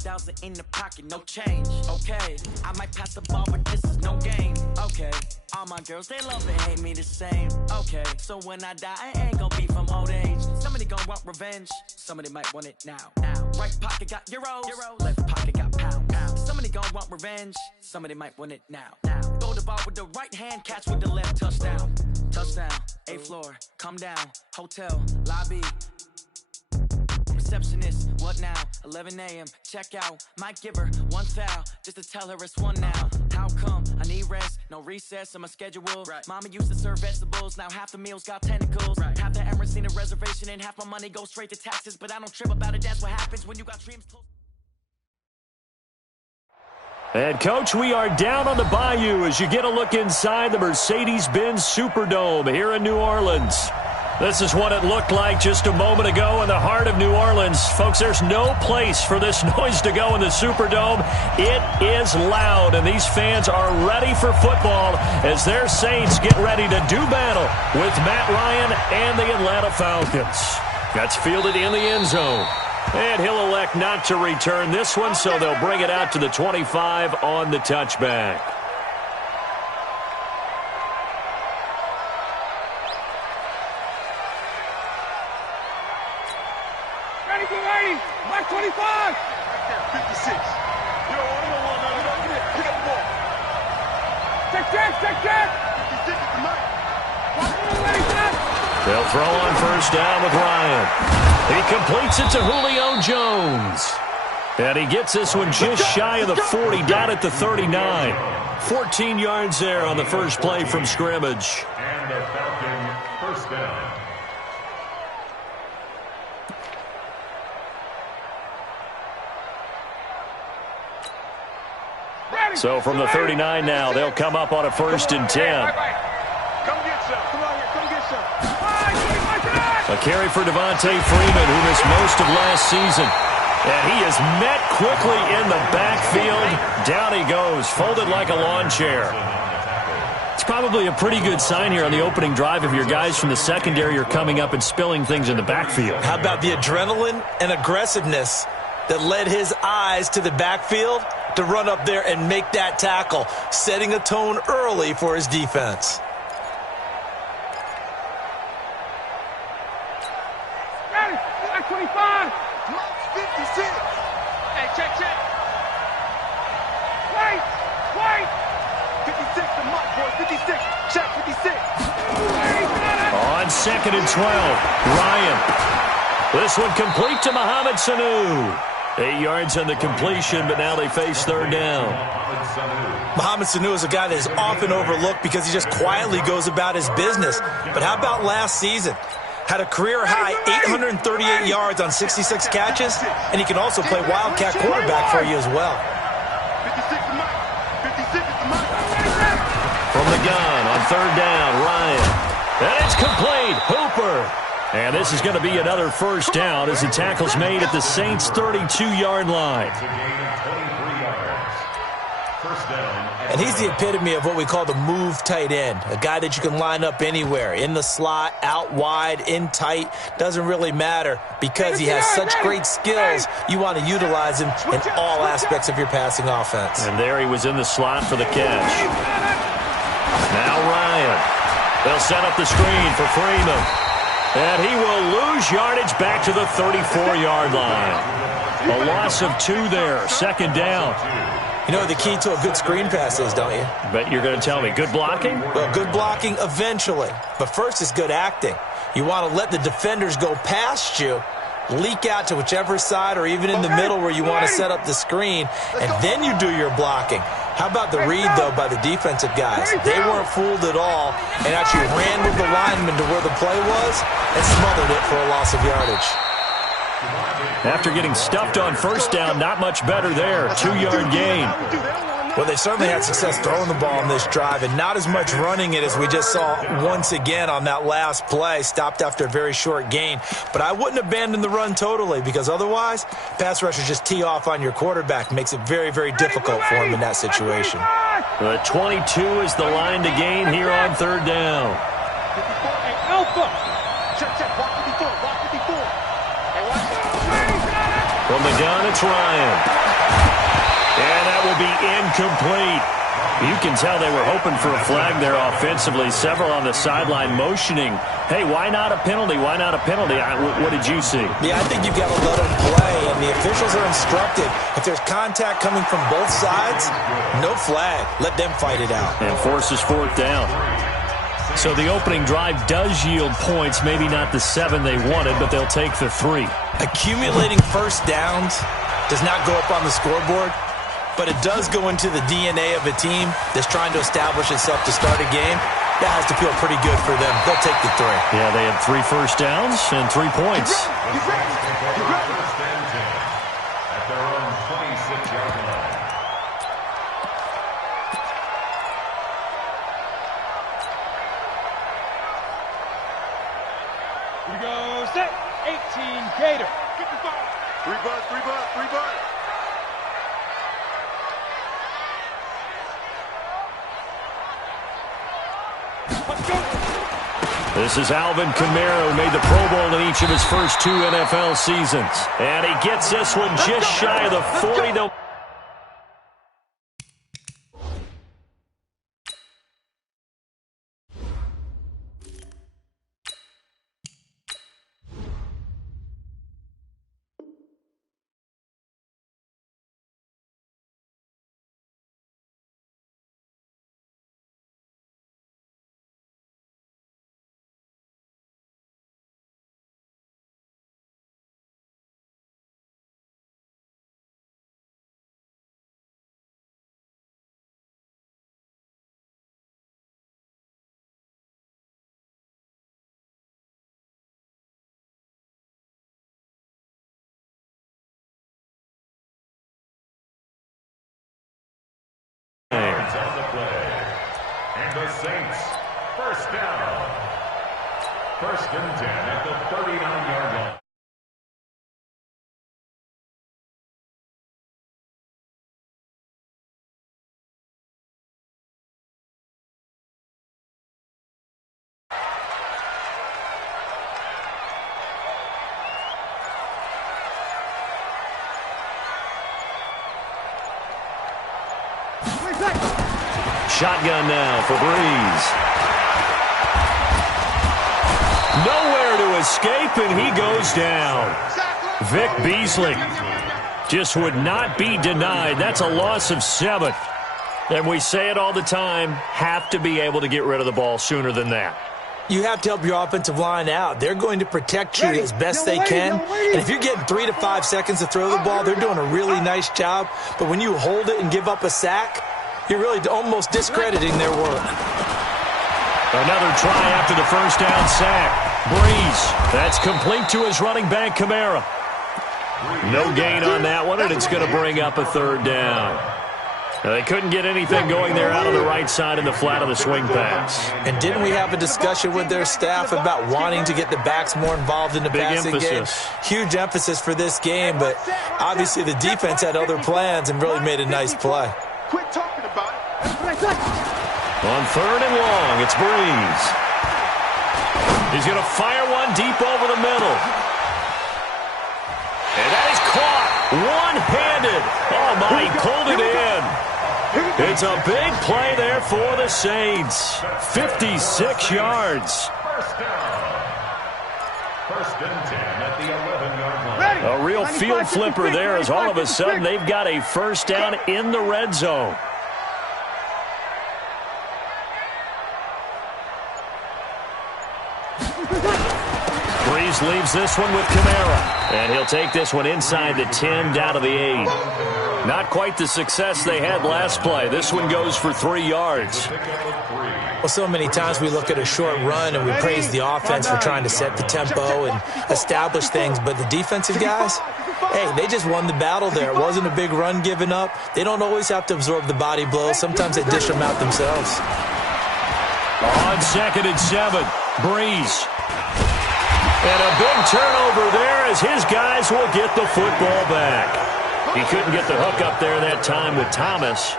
3,000 in the pocket, no change. Okay, I might pass the ball, but this is no game. Okay, all my girls, they love and hate me the same. Okay, so when I die, I ain't gonna be from old age. Somebody gonna want revenge, somebody might want it now. Right pocket got euros, left pocket got pounds. Somebody gonna want revenge, somebody might want it now. Throw the ball with the right hand, catch with the left, touchdown. Touchdown, 8th floor, come down, hotel, lobby. Receptionist, what now? 11 a.m. check out. Might give her one foul just to tell her it's one now. How come? I need rest, no recess in my schedule. Right. Mama used to serve vegetables, now half the meals got tentacles. Right. Half the Emirates seen a reservation and half my money goes straight to taxes. But I don't trip about it, that's what happens when you got dreams close. And, Coach, we are down on the Bayou as you get a look inside the Mercedes-Benz Superdome here in New Orleans. This is what it looked like just a moment ago in the heart of New Orleans. Folks, there's no place for this noise to go in the Superdome. It is loud, and these fans are ready for football as their Saints get ready to do battle with Matt Ryan and the Atlanta Falcons. That's fielded in the end zone. And he'll elect not to return this one, so they'll bring it out to the 25 on the touchback. Ready for 80, Mark 25. Right there, 56. You don't want to go on now. You don't get it. Pick up the ball. Check. 56 is the mark. They'll throw on first down with Ryan. He completes it to Julio Jones. And he gets this one just shy of the 40, down at the 39. 14 yards there on the first play from scrimmage. And the Falcons first down. So from the 39 now, they'll come up on a 1st and 10. Come get some. Come on here. Come get some. A carry for Devontae Freeman, who missed most of last season. And he is met quickly in the backfield. Down he goes, folded like a lawn chair. It's probably a pretty good sign here on the opening drive if your guys from the secondary are coming up and spilling things in the backfield. How about the adrenaline and aggressiveness that led his eyes to the backfield to run up there and make that tackle, setting a tone early for his defense. Ready, 25. Mark 56. Hey, check. Wait. 56 to Mark, boy. 56. Check, 56. On 2nd and 12, Ryan. This one complete to Mohamed Sanu. 8 yards on the completion, but now they face 3rd down. Mohamed Sanu is a guy that is often overlooked because he just quietly goes about his business. But how about last season? Had a career-high 838 yards on 66 catches, and he can also play wildcat quarterback for you as well. 56 to Mike. 56 to Mike. From the gun on 3rd down, Ryan. And it's complete. Hooper. And this is going to be another first down as the tackle's made at the Saints' 32-yard line. And he's the epitome of what we call the move tight end, a guy that you can line up anywhere, in the slot, out wide, in tight, doesn't really matter because he has such great skills. You want to utilize him in all aspects of your passing offense. And there he was in the slot for the catch. Now Ryan. They'll set up the screen for Freeman. And he will lose yardage back to the 34-yard line. A loss of 2 there, 2nd down. You know what the key to a good screen pass is, don't you? Bet you're going to tell me. Good blocking? Well, good blocking eventually. But first is good acting. You want to let the defenders go past you, leak out to whichever side or even in the middle where you want to set up the screen, and then you do your blocking. How about the read, though, by the defensive guys? They weren't fooled at all and actually ran with the lineman to where the play was and smothered it for a loss of yardage. After getting stuffed on first down, not much better there. 2-yard gain. Well, they certainly had success throwing the ball on this drive and not as much running it as we just saw once again on that last play, stopped after a very short gain. But I wouldn't abandon the run totally because otherwise, pass rushers just tee off on your quarterback. Makes it very, very difficult for him in that situation. The 22 is the line to gain here on 3rd down. From the gun, it's Ryan. And that will be incomplete. You can tell they were hoping for a flag there offensively. Several on the sideline motioning, hey, why not a penalty? Why not a penalty? What did you see? Yeah, I think you've got to let them play, and the officials are instructed. If there's contact coming from both sides, no flag. Let them fight it out. And forces fourth down. So the opening drive does yield points, maybe not the 7 they wanted, but they'll take the 3. Accumulating first downs does not go up on the scoreboard, but it does go into the DNA of a team that's trying to establish itself to start a game. That has to feel pretty good for them. They'll take the 3. Yeah, they had 3 first downs and 3 points. At their own 26-yard line. Here we go, set, 18, Gator. 55. 3 bucks, 3 bucks, 3 bucks. This is Alvin Kamara, who made the Pro Bowl in each of his first 2 NFL seasons. And he gets this one just shy of the 40. On the play. And the Saints, first down. 1st and 10 at the 39-yard line. Shotgun now for Breeze. Nowhere to escape, and he goes down. Vic Beasley just would not be denied. That's a loss of 7. And we say it all the time, have to be able to get rid of the ball sooner than that. You have to help your offensive line out. They're going to protect you as best they can. And if you're getting 3 to 5 seconds to throw the ball, they're doing a really nice job. But when you hold it and give up a sack, you're really almost discrediting their work. Another try after the first down sack. Breeze, that's complete to his running back, Kamara. No gain on that one, and it's going to bring up a 3rd down. Now, they couldn't get anything going there out of the right side in the flat of the swing pass. And didn't we have a discussion with their staff about wanting to get the backs more involved in the passing game? Huge emphasis for this game, but obviously the defense had other plans and really made a nice play. Quit talking about it. On 3rd and long, it's Breeze. He's going to fire one deep over the middle. And that is caught one-handed. Oh, my, he pulled it in. It's a big play there for the Saints. 56 yards. First down. 1st and 10 at the 11-yard line. A real field flipper there as all of a sudden they've got a first down in the red zone. Breeze leaves this one with Kamara. And he'll take this one inside the 10 down to the 8. Not quite the success they had last play. This one goes for 3 yards. Well, so many times we look at a short run and we praise the offense for trying to set the tempo and establish things. But the defensive guys, hey, they just won the battle there. It wasn't a big run given up. They don't always have to absorb the body blows. Sometimes they dish them out themselves. On 2nd and 7, Breeze. And a big turnover there as his guys will get the football back. He couldn't get the hook up there that time with Thomas.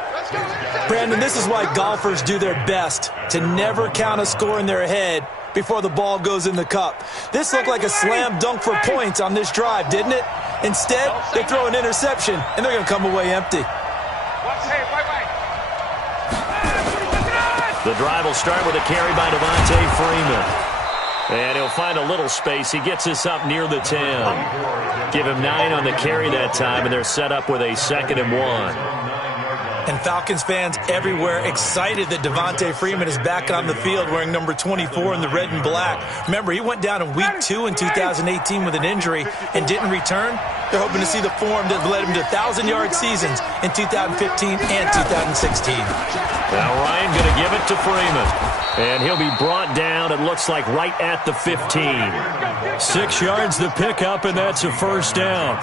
Brandon, this is why golfers do their best to never count a score in their head before the ball goes in the cup. This looked like a slam dunk for points on this drive, didn't it? Instead, they throw an interception, and they're going to come away empty. The drive will start with a carry by Devontae Freeman. And he'll find a little space. He gets us up near the 10. Give him 9 on the carry that time, and they're set up with a 2nd and 1. And Falcons fans everywhere excited that Devontae Freeman is back on the field wearing number 24 in the red and black. Remember, he went down in Week 2 in 2018 with an injury and didn't return. They're hoping to see the form that led him to 1,000-yard seasons in 2015 and 2016. Now Ryan going to give it to Freeman. And he'll be brought down, it looks like, right at the 15. 6 yards the pickup, and that's a first down.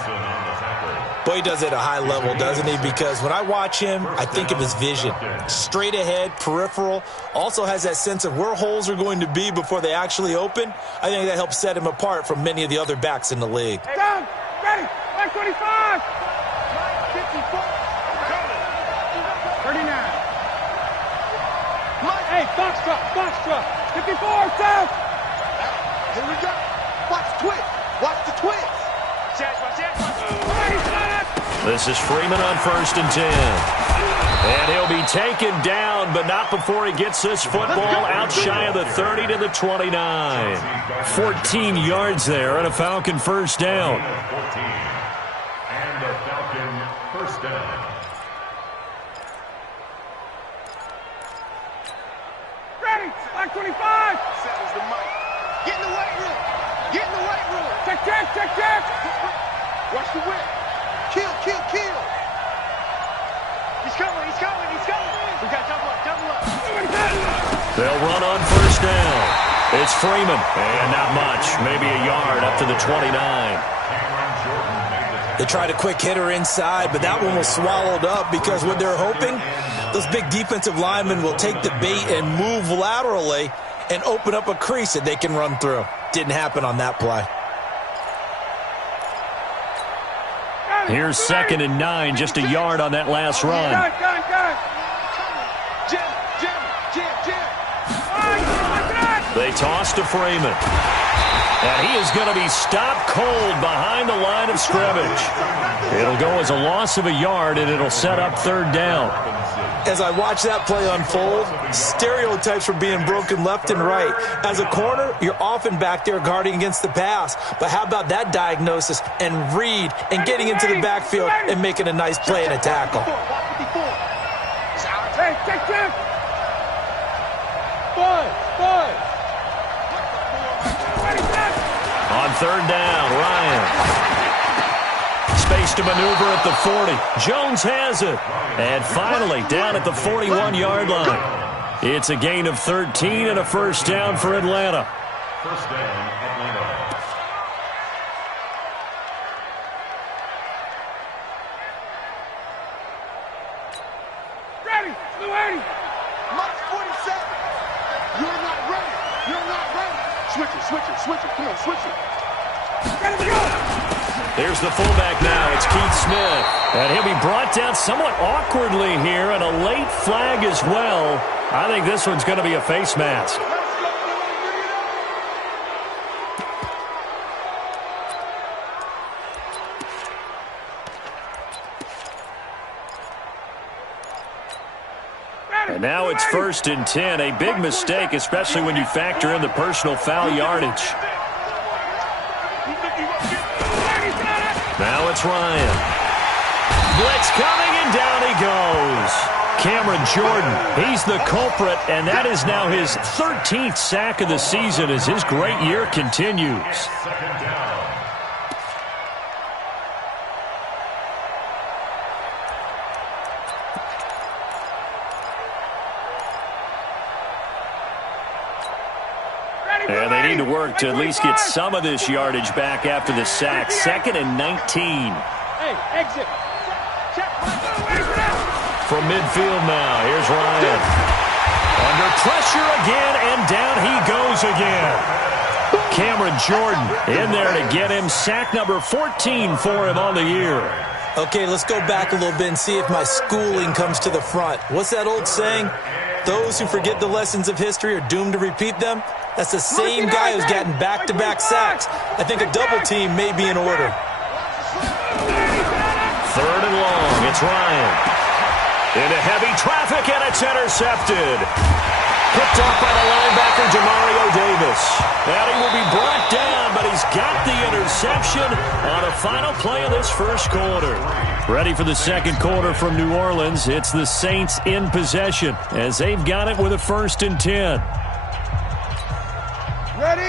Boy, he does it at a high level, doesn't he? Because when I watch him, I think of his vision. Straight ahead, peripheral. Also has that sense of where holes are going to be before they actually open. I think that helps set him apart from many of the other backs in the league. Down, ready, 125. 54. 39. Hey, box truck. 54, south. Here we go. Watch the twist. Watch the twist. This is Freeman on 1st and 10. And he'll be taken down, but not before he gets this football out shy of the 30 to the 29. 14 yards there and a Falcon first down. And a Falcon first down. Ready, 125. Settles the mic. Get in the weight room. Get in the weight room. Check. Watch the whip. Kill. He's coming. We got double up. They'll run on first down. It's Freeman. And not much. Maybe a yard up to the 29. They tried a quick hitter inside, but that one was swallowed up because what they're hoping, those big defensive linemen will take the bait and move laterally and open up a crease that they can run through. Didn't happen on that play. Here's 2nd and 9, just a yard on that last run. They toss to Freeman. And he is going to be stopped cold behind the line of scrimmage. It'll go as a loss of a yard, and it'll set up 3rd down. As I watch that play unfold, stereotypes were being broken left and right. As a corner, you're often back there guarding against the pass. But how about that diagnosis and read and getting into the backfield and making a nice play and a tackle? Hey, check. 5. On 3rd down, Ryan. Space to maneuver at the 40. Jones has it. And finally, down at the 41-yard line. It's a gain of 13 and a first down for Atlanta. First down, Atlanta. Ready, Blue 80. Mark 47. You're not ready. Switch it. Come on, switch it. Ready to go. Here's the fullback now. It's Keith Smith. And he'll be brought down somewhat awkwardly here, and a late flag as well. I think this one's going to be a face mask. And now it's 1st and 10. A big mistake, especially when you factor in the personal foul yardage. Now it's Ryan. Blitz coming, and down he goes. Cameron Jordan, he's the culprit, and that is now his 13th sack of the season as his great year continues. 2nd down. And they need to work to at least get some of this yardage back after the sack. 2nd and 19. Hey, exit. From midfield now, here's Ryan. Under pressure again, and down he goes again. Cameron Jordan in there to get him sack number 14 for him on the year. Okay, let's go back a little bit and see if my schooling comes to the front. What's that old saying? Those who forget the lessons of history are doomed to repeat them. That's the same guy who's gotten back-to-back sacks. I think a double team may be in order. long. It's Ryan. Into heavy traffic, and it's intercepted. Picked off by the linebacker, Demario Davis. And he will be brought down, but he's got the interception on a final play of this first quarter. Ready for the second quarter from New Orleans. It's the Saints in possession as they've got it with a 1st and 10.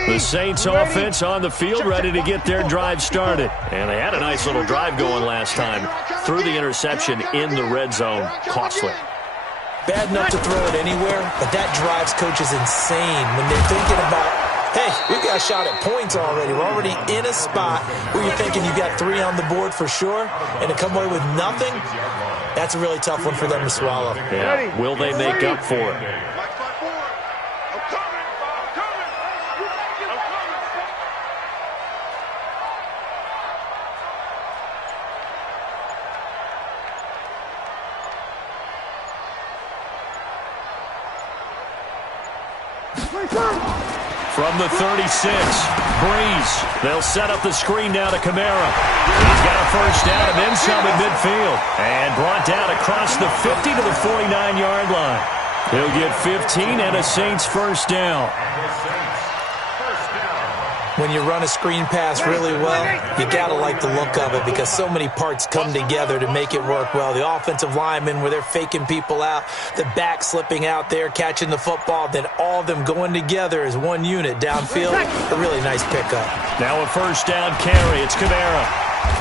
The Saints offense on the field, ready to get their drive started. And they had a nice little drive going last time. Threw the interception in the red zone. Costly. Bad enough to throw it anywhere, but that drives coaches insane when they're thinking about, hey, we've got a shot at points already. We're already in a spot where you're thinking you got 3 on the board for sure, and to come away with nothing, that's a really tough one for them to swallow. Yeah. Will they make up for it? From the 36, Breeze. They'll set up the screen now to Kamara. He's got a first down and then some at midfield. And brought down across the 50 to the 49-yard line. He'll get 15 and a Saints first down. When you run a screen pass really well, you got to like the look of it because so many parts come together to make it work well. The offensive linemen where they're faking people out, the back slipping out there, catching the football, then all of them going together as one unit downfield. A really nice pickup. Now a first down carry. It's Kamara.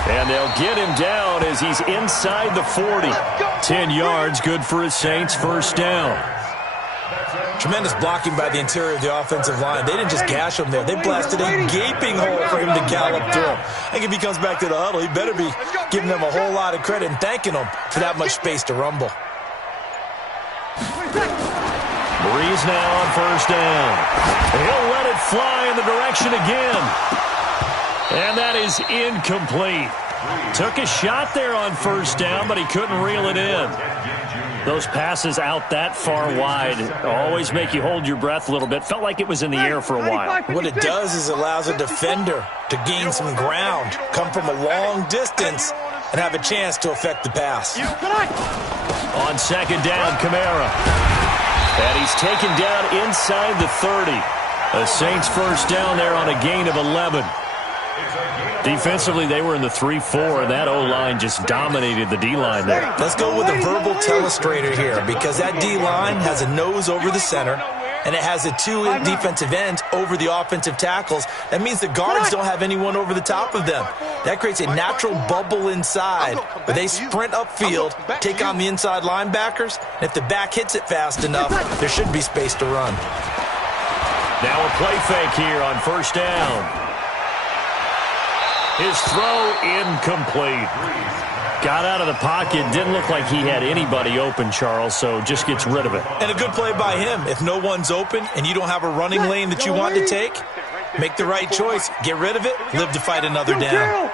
And they'll get him down as he's inside the 40. 10 yards, good for his Saints first down. Tremendous blocking by the interior of the offensive line. They didn't just gash him there. They blasted a gaping hole for him to gallop through. I think if he comes back to the huddle, he better be giving them a whole lot of credit and thanking them for that much space to rumble. Breeze now on first down. He'll let it fly in the direction again. And that is incomplete. Took a shot there on first down, but he couldn't reel it in. Those passes out that far wide always make you hold your breath a little bit. Felt like it was in the air for a while. What it does is it allows a defender to gain some ground, come from a long distance, and have a chance to affect the pass. On second down, Kamara. And he's taken down inside the 30. The Saints first down there on a gain of 11. Defensively, they were in the 3-4, and that O-line just dominated the D-line there. Let's go with a verbal telestrator here because that D-line has a nose over the center, and it has a 2 defensive ends over the offensive tackles. That means the guards don't have anyone over the top of them. That creates a natural bubble inside where they sprint upfield, take on the inside linebackers, and if the back hits it fast enough, there should be space to run. Now a play fake here on first down. His throw incomplete. Got out of the pocket. Didn't look like he had anybody open, Charles, so just gets rid of it. And a good play by him. If no one's open and you don't have a running lane that you want to take, make the right choice. Get rid of it. Live to fight another down.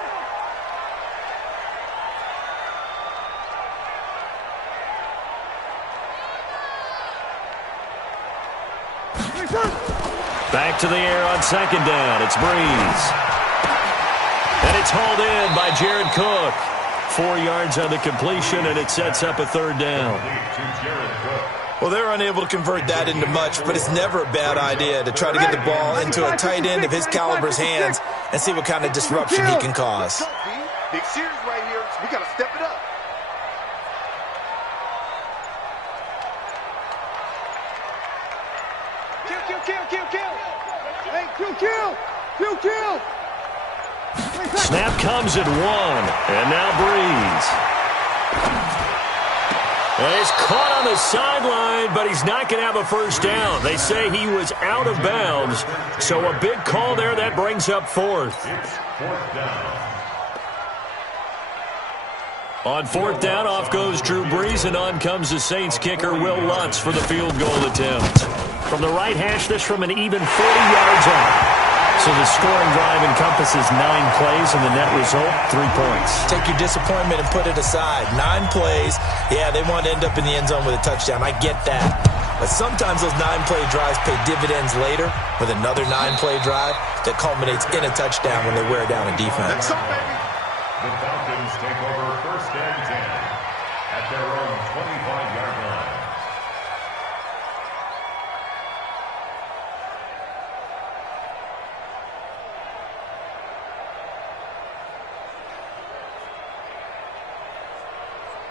Back to the air on second down. It's Breeze. And it's hauled in by Jared Cook. 4 yards on the completion, and it sets up a third down. Well, they're unable to convert that into much, but it's never a bad idea to try to get the ball into a tight end of his caliber's hands and see what kind of disruption he can cause. Big series right here. We got to step it up. Hey, kill. Snap comes at 1, and now Breeze. And he's caught on the sideline, but he's not going to have a first down. They say he was out of bounds, so a big call there that brings up 4th. On 4th down, off goes Drew Brees, and on comes the Saints kicker, Will Lutz, for the field goal attempt. From the right hash, this from an even 40 yards out. So the scoring drive encompasses 9 plays, and the net result, 3 points. Take your disappointment and put it aside. 9 plays, yeah, they want to end up in the end zone with a touchdown. I get that. But sometimes those 9-play drives pay dividends later with another 9-play drive that culminates in a touchdown when they wear down a defense. The Falcons take over 1st and 10.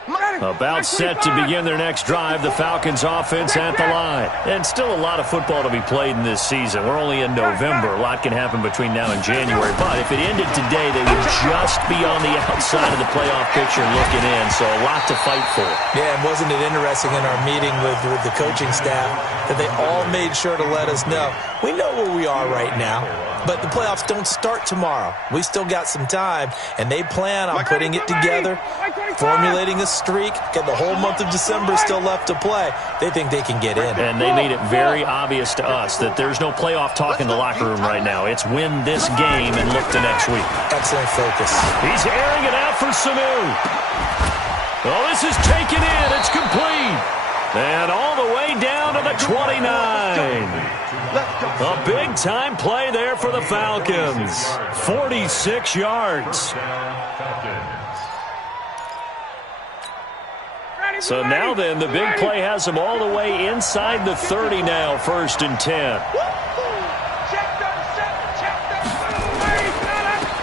About set to begin their next drive, the Falcons offense at the line. And still a lot of football to be played in this season. We're only in November. A lot can happen between now and January. But if it ended today, they would just be on the outside of the playoff picture looking in. So a lot to fight for. Yeah, and wasn't it interesting in our meeting with the coaching staff that they all made sure to let us know, we know where we are right now, but the playoffs don't start tomorrow. We still got some time, and they plan on putting it together, formulating a streak, got the whole month of December still left to play. They think they can get in. And they made it very obvious to us that there's no playoff talk in the locker room right now. It's win this game and look to next week. Excellent focus. He's airing it out for Sanu. Oh, this is taken in. It's complete. And all the way down to the 29. A big-time play there for the Falcons. 46 yards. So now then, the big play has them all the way inside the 30 now, 1st and 10.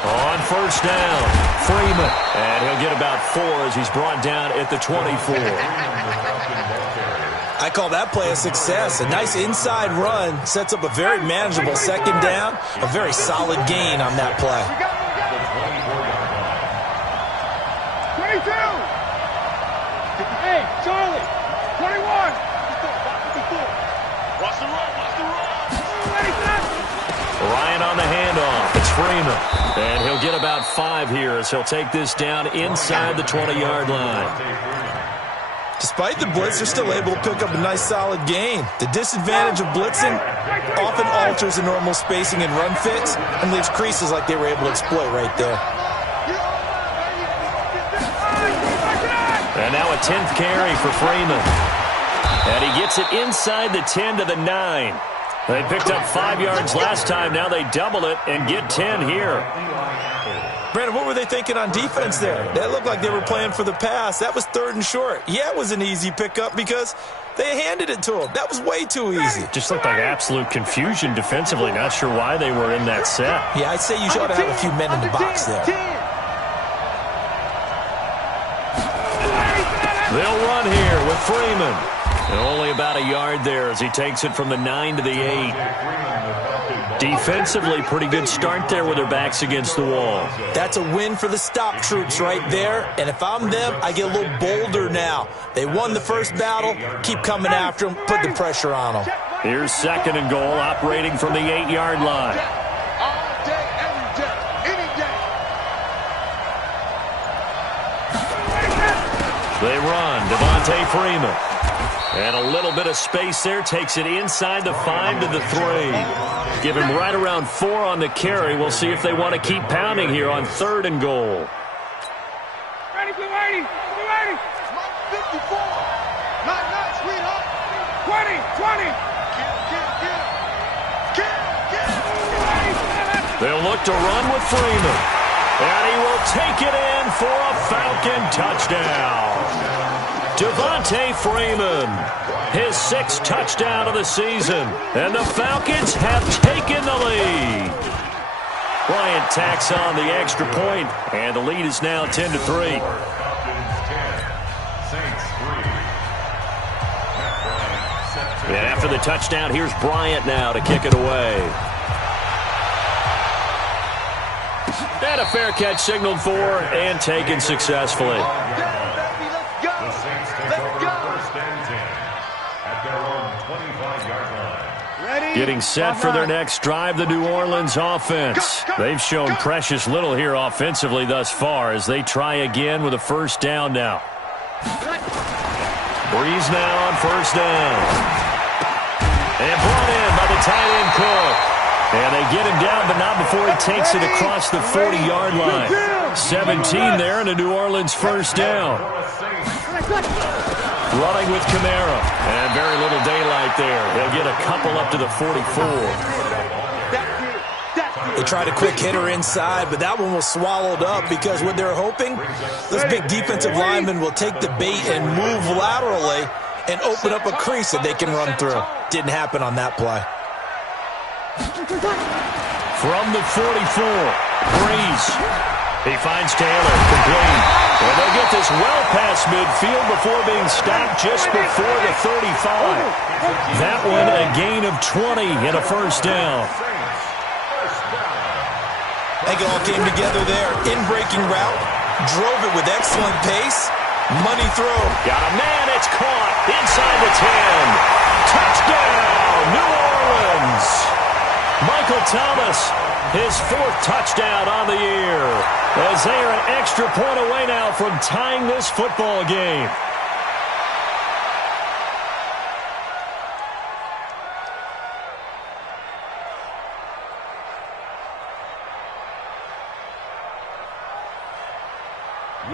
On 1st down, Freeman. And he'll get about 4 as he's brought down at the 24. I call that play a success. A nice inside run sets up a very manageable 2nd down. A very solid gain on that play. 22. Hey, Charlie. 21. Watch the run. Ryan on the handoff. It's Freeman. And he'll get about 5 here as he'll take this down inside the 20-yard line. Despite the blitz, they're still able to pick up a nice solid gain. The disadvantage of blitzing often alters the normal spacing and run fits and leaves creases like they were able to exploit right there. And now a 10th carry for Freeman. And he gets it inside the 10 to the 9. They picked up 5 yards last time. Now they double it and get 10 here. Brandon, what were they thinking on defense there? That looked like they were playing for the pass. That was 3rd and short. Yeah, it was an easy pickup because they handed it to him. That was way too easy. Just looked like absolute confusion defensively. Not sure why they were in that set. Yeah, I'd say you ought to have a few men in the box there. They'll run here with Freeman. And only about a yard there as he takes it from the 9 to the 8. Defensively, pretty good start there with their backs against the wall. That's a win for the stop troops right there. And if I'm them, I get a little bolder now. They won the first battle. Keep coming after them. Put the pressure on them. Here's 2nd and goal, operating from the 8-yard line. All day, every day, any day. They run. Devontae Freeman. And a little bit of space there. Takes it inside the 5 to the 3. Give him right around 4 on the carry. We'll see if they want to keep pounding here on 3rd and goal. Ready, blue 80. Blue 80. 54. Not, sweetheart. 20. They'll look to run with Freeman. And he will take it in for a Falcon touchdown. Devontae Freeman, his 6th touchdown of the season, and the Falcons have taken the lead. Bryant tacks on the extra point, and the lead is now 10-3. And after the touchdown, here's Bryant now to kick it away. And a fair catch signaled for and taken successfully. Getting set for their next drive, the New Orleans offense. They've shown precious little here offensively thus far as they try again with a 1st down now. Breeze now on 1st down. And brought in by the tight end Cook. And they get him down, but not before he takes it across the 40-yard line. 17 there and a New Orleans 1st down. Running with Kamara. And very little daylight there. They'll get a couple up to the 44. They tried a quick hitter inside, but that one was swallowed up because what they're hoping, this big defensive lineman will take the bait and move laterally and open up a crease that they can run through. Didn't happen on that play. From the 44, Breeze. He finds Taylor, complete. And they'll get this well past midfield before being stopped just before the 35. That one a gain of 20 and a first down. I think it all came together there. In-breaking route, drove it with excellent pace. Money throw. Got a man, it's caught inside the 10. Touchdown, New Orleans. Michael Thomas, his 4th touchdown on the year, as they are an extra point away now from tying this football game.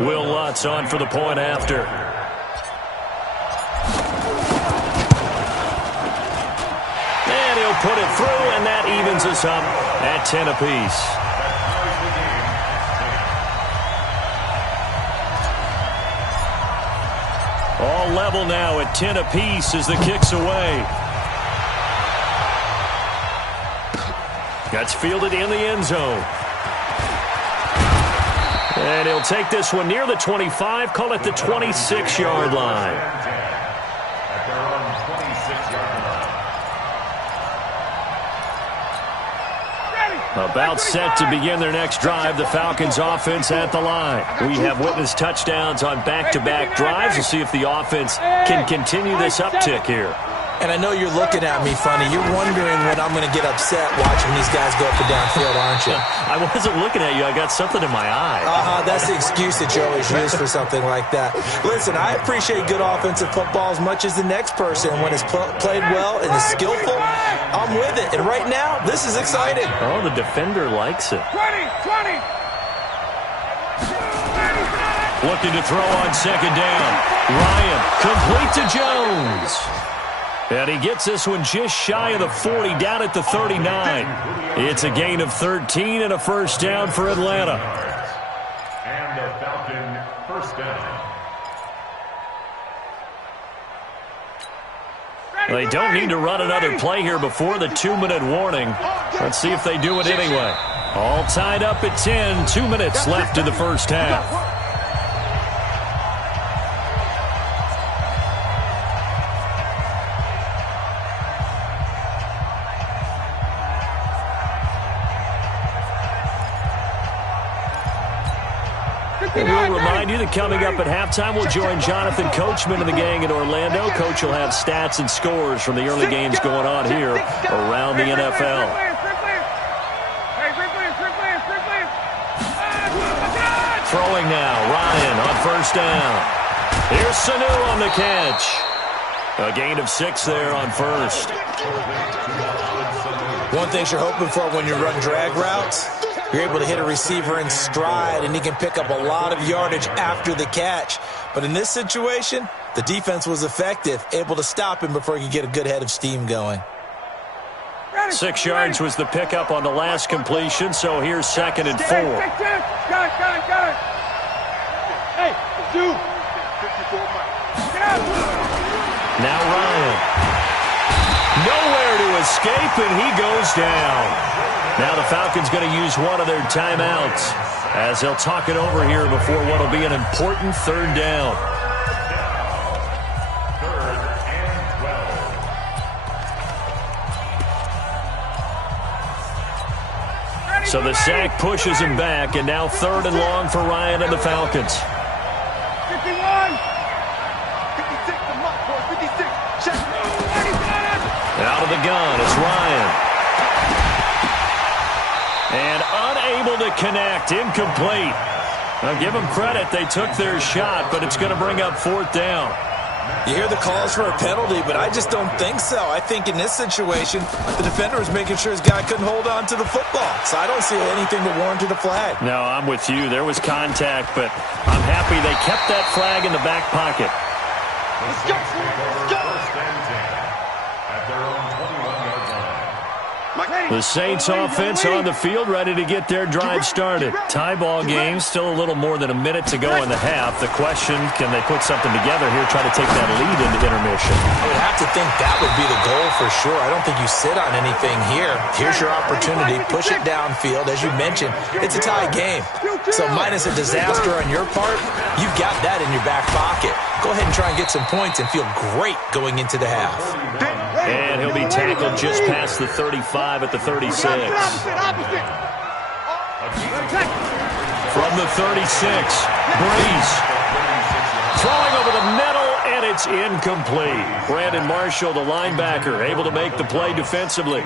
Will Lutz on for the point after. And he'll put it through, and that evens us up at 10 apiece. All level now at 10 apiece as the kick's away. That's fielded in the end zone. And he'll take this one near the 25, call it the 26-yard line. At their own 26-yard line. About set to begin their next drive, the Falcons offense at the line. We have witnessed touchdowns on back-to-back drives. We'll see if the offense can continue this uptick here. And I know you're looking at me funny. You're wondering when I'm going to get upset watching these guys go up and downfield, aren't you? I wasn't looking at you. I got something in my eye. That's the excuse that you always use for something like that. Listen, I appreciate good offensive football as much as the next person. When it's played well and is skillful, I'm with it. And right now, this is exciting. Oh, the defender likes it. 20. Looking to throw on second down. Ryan, complete to Jones. And he gets this one just shy of the 40, down at the 39. It's a gain of 13 and a first down for Atlanta. And the Falcon first down. They don't need to run another play here before the 2-minute warning. Let's see if they do it anyway. All tied up at 10, 2 minutes left in the first half. And we'll remind you that coming up at halftime, we'll join Jonathan Coachman and the gang in Orlando. Coach will have stats and scores from the early games going on here around the NFL. Throwing now, Ryan on first down. Here's Sanu on the catch. A gain of 6 there on first. One thing you're hoping for when you run drag routes, you're able to hit a receiver in stride, and he can pick up a lot of yardage after the catch. But in this situation, the defense was effective, able to stop him before he could get a good head of steam going. 6 yards was the pickup on the last completion, so here's 2nd and 4. Got it. Hey, dude. Now Ryan. Nowhere to escape, and he goes down. Now the Falcons going to use one of their timeouts as they'll talk it over here before what will be an important 3rd down. 3rd and 12. So the sack pushes him back, and now 3rd and long for Ryan and the Falcons. 51. 56. Check. Out of the gun, it's Ryan. And unable to connect, incomplete. Now give them credit, they took their shot, but it's going to bring up 4th down. You hear the calls for a penalty, but I just don't think so. I think in this situation, the defender was making sure his guy couldn't hold on to the football. So I don't see anything that warranted a flag. No, I'm with you. There was contact, but I'm happy they kept that flag in the back pocket. Let's go. First and 10 at their own 21-yard line. The Saints offense on the field, ready to get their drive started. Tie ball game, still a little more than a minute to go in the half. The question, can they put something together here, try to take that lead into intermission? I would have to think that would be the goal for sure. I don't think you sit on anything here. Here's your opportunity. Push it downfield. As you mentioned, it's a tie game. So minus a disaster on your part, you've got that in your back pocket. Go ahead and try and get some points and feel great going into the half. And he'll be tackled just past the 35 at the 36. From the 36, Breeze. Throwing over the middle, and it's incomplete. Brandon Marshall, the linebacker, able to make the play defensively.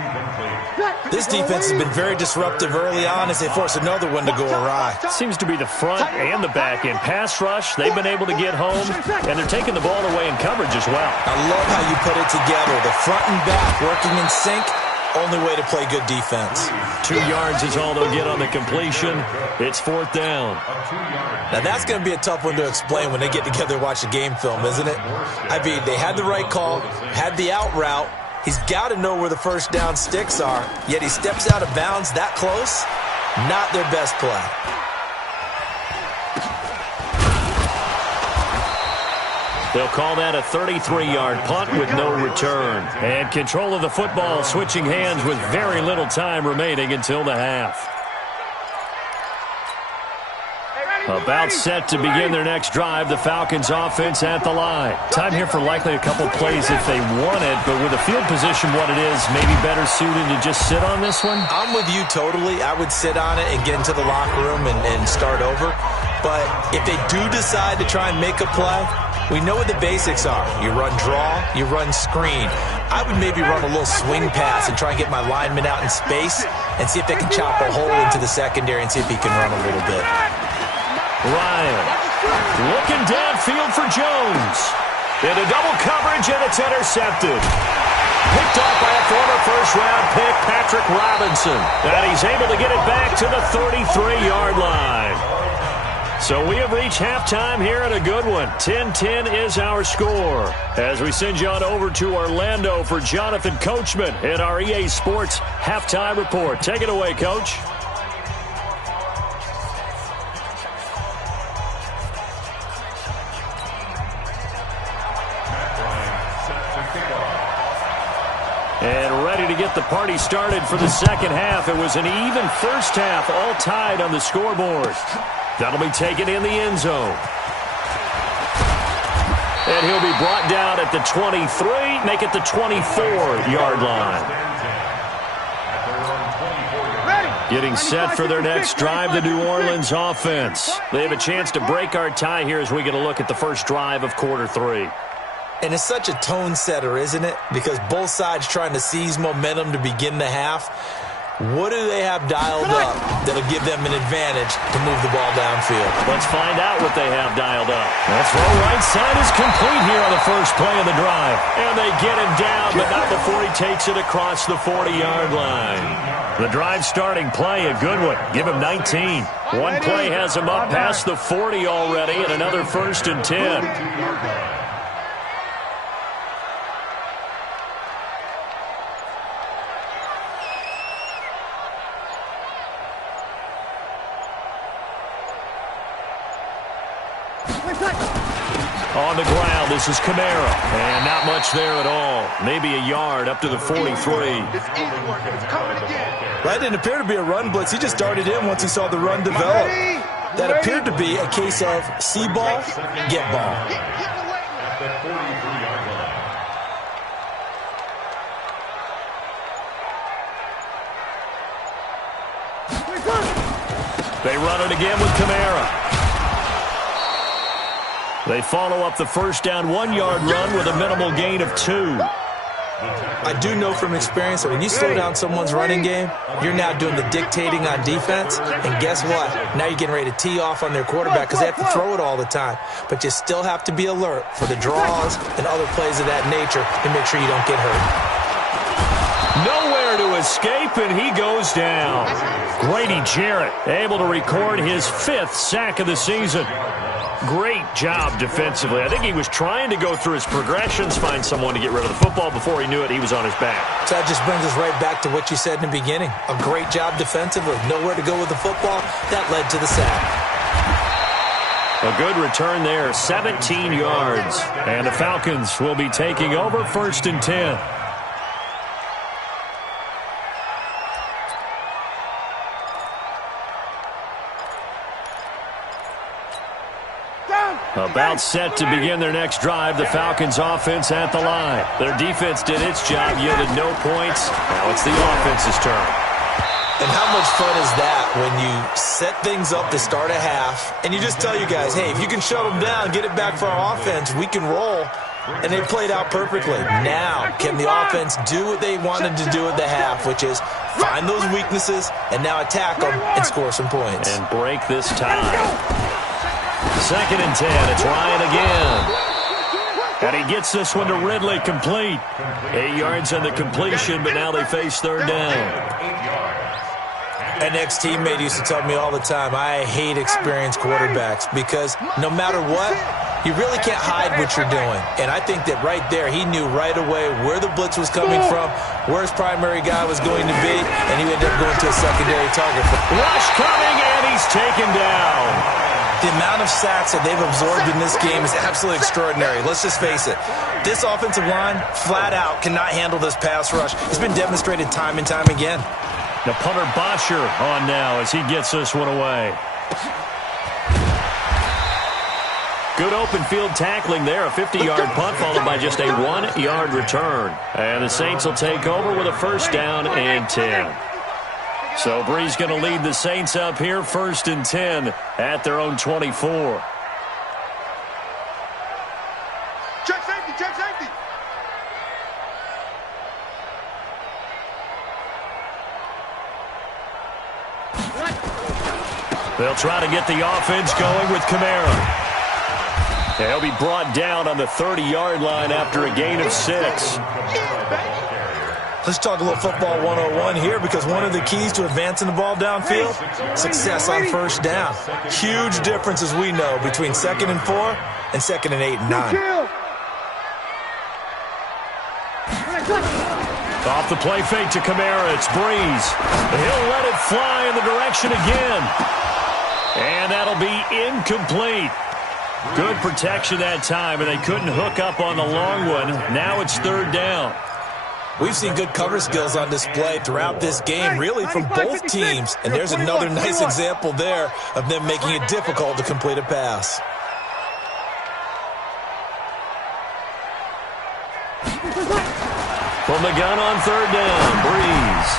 This defense has been very disruptive early on as they force another one to go awry. Seems to be the front and the back end. Pass rush, they've been able to get home, and they're taking the ball away in coverage as well. I love how you put it together. The front and back working in sync. Only way to play good defense. 2 yards is all they'll get on the completion. It's 4th down. Now that's going to be a tough one to explain when they get together and watch the game film, isn't it? I mean, they had the right call, had the out route. He's got to know where the first down sticks are, yet he steps out of bounds that close. Not their best play. They'll call that a 33-yard punt with no return. And control of the football switching hands with very little time remaining until the half. About set to begin their next drive, the Falcons offense at the line. Time here for likely a couple plays if they want it, but with the field position what it is, maybe better suited to just sit on this one? I'm with you totally. I would sit on it and get into the locker room and start over. But if they do decide to try and make a play, we know what the basics are. You run draw, you run screen. I would maybe run a little swing pass and try and get my lineman out in space and see if they can chop a hole into the secondary and see if he can run a little bit. Ryan looking downfield for Jones. Into double coverage, and it's intercepted. Picked off by a former first-round pick, Patrick Robinson. And he's able to get it back to the 33-yard line. So we have reached halftime here in a good one. 10-10 is our score. As we send you on over to Orlando for Jonathan Coachman in our EA Sports Halftime Report. Take it away, Coach. And ready to get the party started for the second half. It was an even first half, all tied on the scoreboard. That'll be taken in the end zone. And he'll be brought down at the 23, make it the 24-yard line. Getting set for their next drive, the New Orleans offense. They have a chance to break our tie here as we get a look at the first drive of quarter 3. And it's such a tone setter, isn't it? Because both sides trying to seize momentum to begin the half. What do they have dialed up that'll give them an advantage to move the ball downfield? Let's find out what they have dialed up. That throw right side is complete here on the first play of the drive. And they get him down, but not before he takes it across the 40-yard line. The drive starting play, a good one. Give him 19. One play has him up past the 40 already, and another 1st and 10. On the ground, this is Kamara. And not much there at all. Maybe a yard up to the 43. That didn't appear to be a run blitz. He just darted in once he saw the run develop. That appeared to be a case of see ball, get ball. They run it again with Kamara. They follow up the first down 1-yard run with a minimal gain of 2. I do know from experience that when you slow down someone's running game, you're now doing the dictating on defense. And guess what? Now you're getting ready to tee off on their quarterback because they have to throw it all the time. But you still have to be alert for the draws and other plays of that nature to make sure you don't get hurt. Nowhere to escape, and he goes down. Grady Jarrett able to record his 5th sack of the season. Great job defensively. I think he was trying to go through his progressions, find someone to get rid of the football. Before he knew it, he was on his back. So that just brings us right back to what you said in the beginning. A great job defensively. Nowhere to go with the football. That led to the sack. A good return there, 17 yards. And the Falcons will be taking over 1st and 10. About set to begin their next drive. The Falcons offense at the line. Their defense did its job, yielded no points. Now it's the offense's turn. And how much fun is that when you set things up to start a half and you just tell you guys, hey, if you can shut them down, get it back for our offense, we can roll. And they played out perfectly. Now, can the offense do what they wanted to do at the half, which is find those weaknesses and now attack them and score some points. And break this tie. 2nd and 10. It's Ryan again. And he gets this one to Ridley, complete. 8 yards on the completion, but now they face 3rd down. An ex-teammate used to tell me all the time, I hate experienced quarterbacks because no matter what, you really can't hide what you're doing. And I think that right there, he knew right away where the blitz was coming from, where his primary guy was going to be, and he ended up going to a secondary target. Rush coming, and he's taken down. The amount of sacks that they've absorbed in this game is absolutely extraordinary. Let's just face it. This offensive line, flat out, cannot handle this pass rush. It's been demonstrated time and time again. The punter Bosher on now as he gets this one away. Good open field tackling there. A 50-yard punt followed by just a 1-yard return. And the Saints will take over with a 1st down and 10. So Bree's going to lead the Saints up here, 1st and 10 at their own 24. Check safety, check safety. They'll try to get the offense going with Kamara. And he'll be brought down on the 30-yard line after a gain of 6. Let's talk a little football 101 here because one of the keys to advancing the ball downfield, success on 1st down. Huge difference, as we know, between 2nd and 4 and 2nd and 8 and 9. Off the play fake to Kamara, it's Breeze. He'll let it fly in the direction again. And that'll be incomplete. Good protection that time, and they couldn't hook up on the long one. Now it's 3rd down. We've seen good cover skills on display throughout this game, really from both teams. And there's another nice example there of them making it difficult to complete a pass. From the gun on 3rd down, Breeze.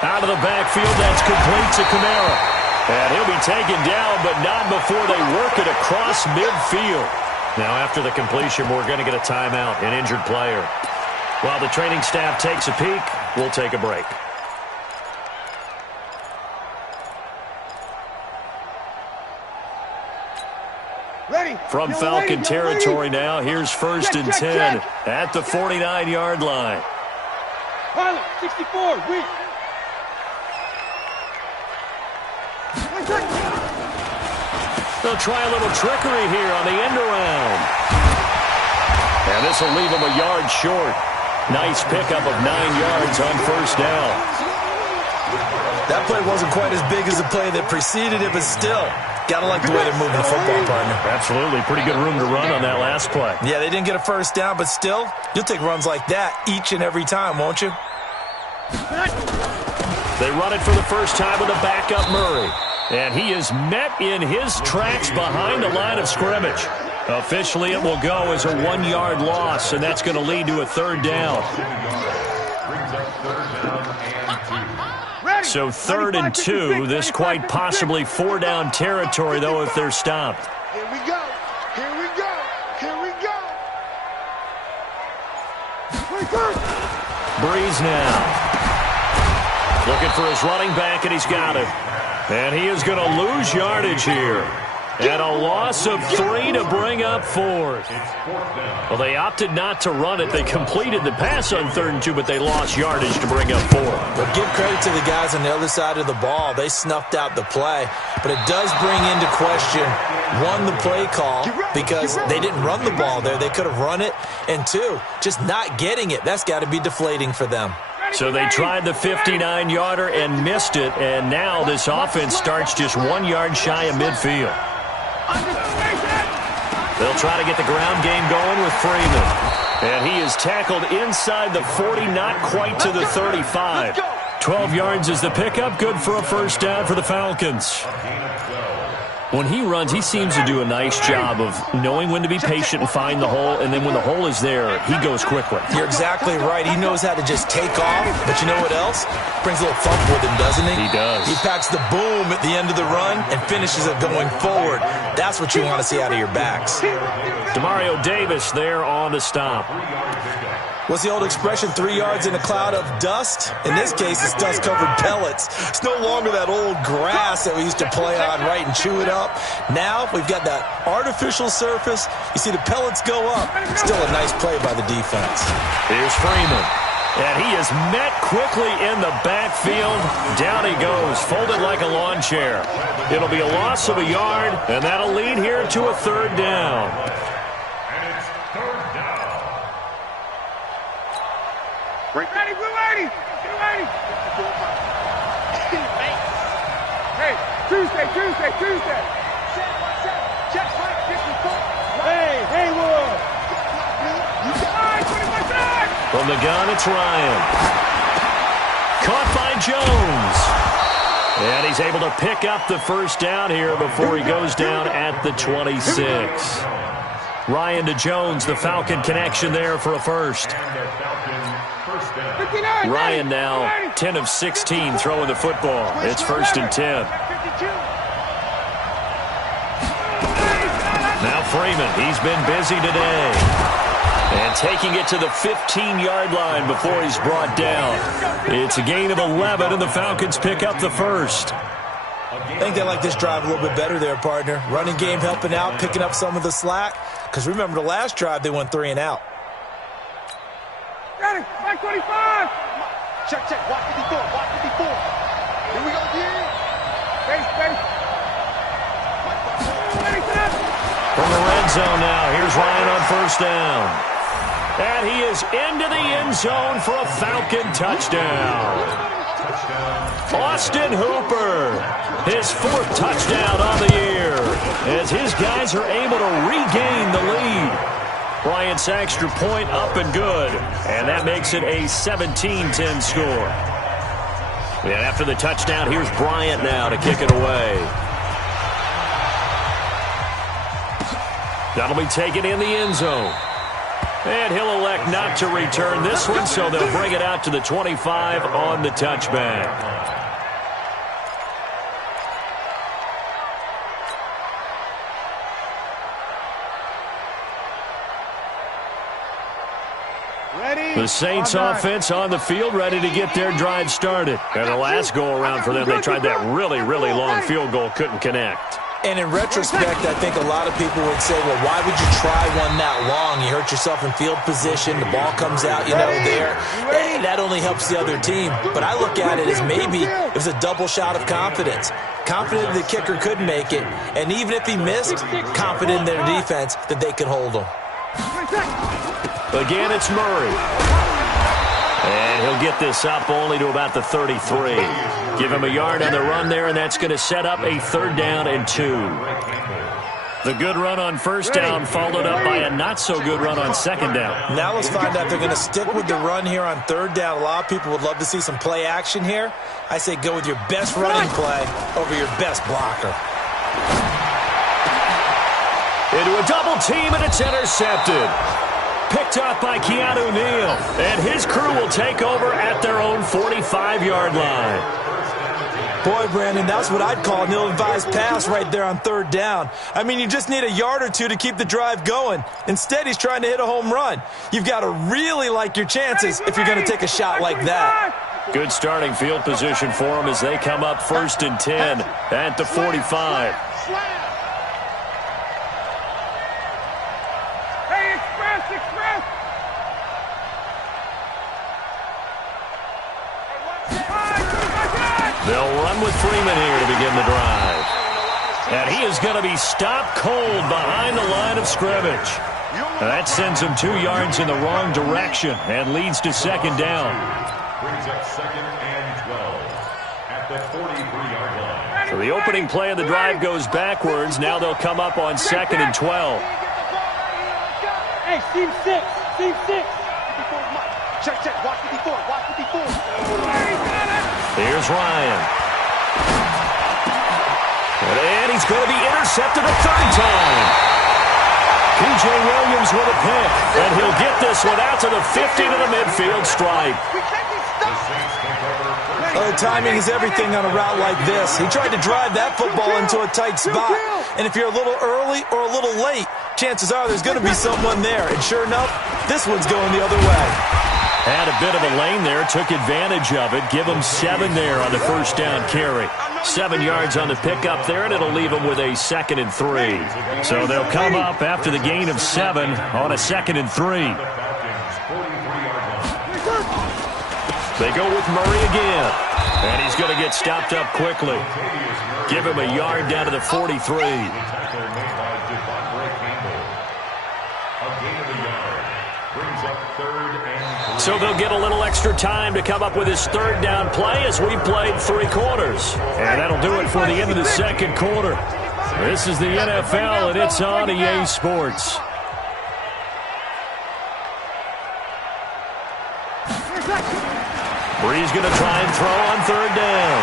Out of the backfield, that's complete to Kamara. And he'll be taken down, but not before they work it across midfield. Now after the completion, we're going to get a timeout, an injured player. While the training staff takes a peek, we'll take a break. From Falcon territory now, here's 1st and 10 at the 49-yard line. Pilot, 64, weak. They'll try a little trickery here on the end around. And this will leave them a yard short. Nice pickup of 9 yards on 1st down. That play wasn't quite as big as the play that preceded it, but still, gotta like the way they're moving the football, partner. Absolutely. Pretty good room to run on that last play. Yeah, they didn't get a 1st down, but still, you'll take runs like that each and every time, won't you? They run it for the first time with a backup Murray. And he is met in his tracks behind the line of scrimmage. Officially, it will go as a 1-yard loss, and that's going to lead to a 3rd down. So 3rd and 2, this quite possibly 4-down territory, though, if they're stopped. Here we go. Here we go. Here we go. Breeze now. Looking for his running back, and he's got it. And he is going to lose yardage here. And a loss of 3 to bring up 4th. Well, they opted not to run it. They completed the pass on 3rd and 2, but they lost yardage to bring up 4. Well, give credit to the guys on the other side of the ball. They snuffed out the play. But it does bring into question, 1, the play call, because they didn't run the ball there. They could have run it. And 2, just not getting it. That's got to be deflating for them. So they tried the 59-yarder and missed it, and now this offense starts just 1 yard shy of midfield. They'll try to get the ground game going with Freeman. And he is tackled inside the 40, not quite to the 35. 12 yards is the pickup, good for a first down for the Falcons. When he runs, he seems to do a nice job of knowing when to be patient and find the hole, and then when the hole is there, he goes quickly. You're exactly right. He knows how to just take off, but you know what else? Brings a little thump with him, doesn't he? He does. He packs the boom at the end of the run and finishes it going forward. That's what you want to see out of your backs. Demario Davis there on the stop. What's the old expression, 3 yards in a cloud of dust? In this case, it's dust-covered pellets. It's no longer that old grass that we used to play on, right, and chew it up. Now we've got that artificial surface. You see the pellets go up. Still a nice play by the defense. Here's Freeman. And he is met quickly in the backfield. Down he goes, folded like a lawn chair. It'll be a loss of a yard, and that'll lead here to a 3rd down. Ready, blue 80. Hey, Tuesday. Hey, Haywood. From the gun, it's Ryan. Caught by Jones. And he's able to pick up the first down here before he goes down at the 26. Ryan to Jones, the Falcon connection there for a first. Ryan now 10 of 16 throwing the football. It's 1st and 10. Now Freeman, he's been busy today. And taking it to the 15-yard line before he's brought down. It's a gain of 11, and the Falcons pick up the first. I think they like this drive a little bit better there, partner. Running game helping out, picking up some of the slack. Because remember, the last drive, they went 3 and out. Ready, back 25. Check. Watch 54. Here we go, again. Base. From the red zone now, here's Ryan on first down. And he is into the end zone for a Falcon touchdown. Austin Hooper, his 4th touchdown on the year, as his guys are able to regain the lead. Bryant's extra point up and good, and that makes it a 17-10 score. And after the touchdown, here's Bryant now to kick it away. That'll be taken in the end zone. And he'll elect not to return this one, so they'll bring it out to the 25 on the touchback. The Saints offense on the field, ready to get their drive started. And the last go-around for them, they tried that really, really long field goal, couldn't connect. And in retrospect, I think a lot of people would say, well, why would you try one that long? You hurt yourself in field position. The ball comes out, there. Hey, that only helps the other team. But I look at it as maybe it was a double shot of confidence. Confident the kicker could make it. And even if he missed, confident in their defense that they could hold him. Again, it's Murray. And he'll get this up only to about the 33. Give him a yard on the run there, and that's going to set up a 3rd down and 2. The good run on first down followed up by a not-so-good run on 2nd down. Now let's find out if they're going to stick with the run here on 3rd down. A lot of people would love to see some play action here. I say go with your best running play over your best blocker. Into a double team, and it's intercepted. Picked up by Keanu Neal, and his crew will take over at their own 45-yard line. Boy, Brandon, that's what I'd call an ill-advised pass right there on 3rd down. I mean, you just need a yard or 2 to keep the drive going. Instead, he's trying to hit a home run. You've got to really like your chances if you're going to take a shot like that. Good starting field position for them as they come up 1st and 10 at the 45. They'll run with Freeman here to begin the drive. And he is going to be stopped cold behind the line of scrimmage. That sends him 2 yards in the wrong direction and leads to second down. Brings up second and 12 at the 43-yard line. So the opening play of the drive goes backwards. Now they'll come up on second and 12. Hey, team 6. Team 6. Check, check. Watch 54. Watch 54. Here's Ryan. And he's going to be intercepted a third time. P.J. Williams with a pick. And he'll get this one out to the 50 to the midfield stripe. Oh, timing is everything on a route like this. He tried to drive that football into a tight spot. And if you're a little early or a little late, chances are there's going to be someone there. And sure enough, this one's going the other way. Had a bit of a lane there, took advantage of it. Give him 7 there on the first down carry. 7 yards on the pickup there, and it'll leave them with a second and 3. So they'll come up after the gain of 7 on a second and 3. They go with Murray again. And he's going to get stopped up quickly. Give him a yard down to the 43. So they'll get a little extra time to come up with his third down play as we played 3 quarters. And that'll do it for the end of the second quarter. This is the NFL, and it's on EA Sports. Bree's going to try and throw on third down.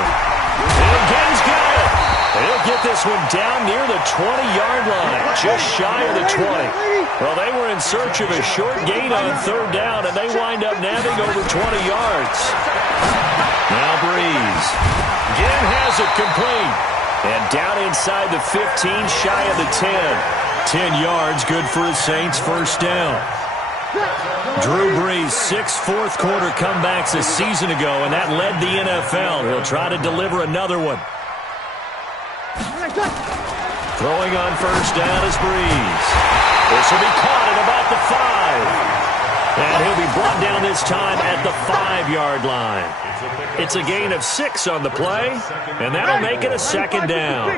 And again, he's got it. He'll get this one down near the 20-yard line, just shy of the 20. Well, they were in search of a short gain on third down, and they wind up nabbing over 20 yards. Now Breeze. Again has it complete. And down inside the 15, shy of the 10. 10 yards, good for the Saints' first down. Drew Brees, 6 fourth-quarter comebacks a season ago, and that led the NFL. He'll try to deliver another one. Throwing on first down is Breeze. This will be caught at about the 5. And he'll be brought down this time at the 5-yard line. It's a gain of 6 on the play, and that'll make it a second down.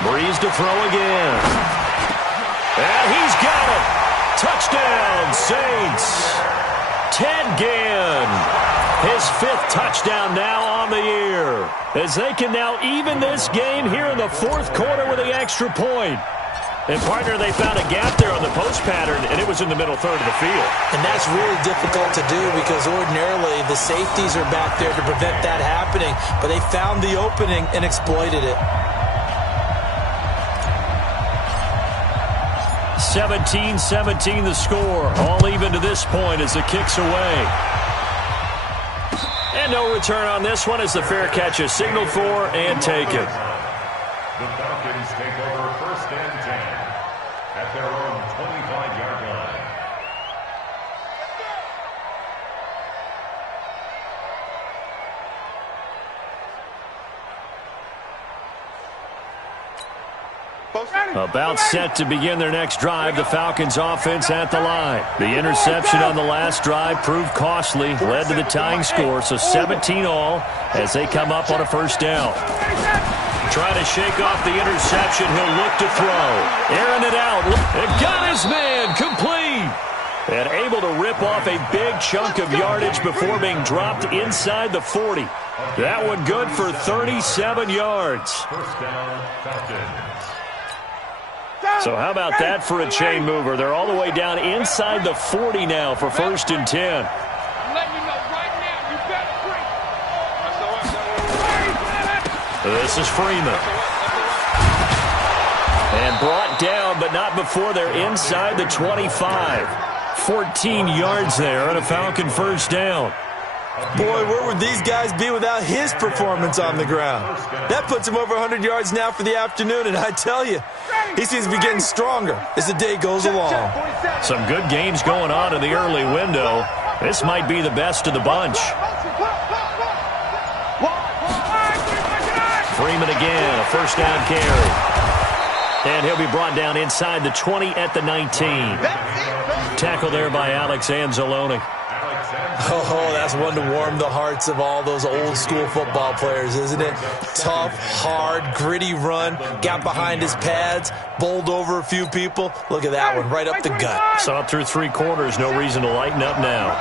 Breeze to throw again. And he's got it. Touchdown, Saints. Ted Ginn. His 5th touchdown now on the year. As they can now even this game here in the 4th quarter with the extra point. And, partner, they found a gap there on the post pattern, and it was in the middle third of the field. And that's really difficult to do because ordinarily the safeties are back there to prevent that happening. But they found the opening and exploited it. 17-17 the score. All even to this point as the kick's away. And no return on this one as the fair catch is signaled for and taken. The Falcons take over first and 10 at their own 25-yard line. About set to begin their next drive, the Falcons offense at the line. The interception on the last drive proved costly, led to the tying score, so 17 all as they come up on a first down. Trying to shake off the interception, he'll look to throw. Airing it out, and got his man, complete. And able to rip off a big chunk of yardage before being dropped inside the 40. That one good for 37 yards. First down, Falcons. So how about that for a chain mover? They're all the way down inside the 40 now for first and 10. I'm letting you know right now, you better bring. This is Freeman. And brought down, but not before they're inside the 25. 14 yards there and a Falcon first down. Boy, where would these guys be without his performance on the ground? That puts him over 100 yards now for the afternoon, and I tell you, he seems to be getting stronger as the day goes along. Some good games going on in the early window. This might be the best of the bunch. Freeman again, a first down carry. And he'll be brought down inside the 20 at the 19. Tackle there by Alex Anzalone. Oh, that's one to warm the hearts of all those old school football players, isn't it? Tough, hard, gritty run. Got behind his pads, bowled over a few people. Look at that one, right up the gut. Saw it through 3 quarters. No reason to lighten up now.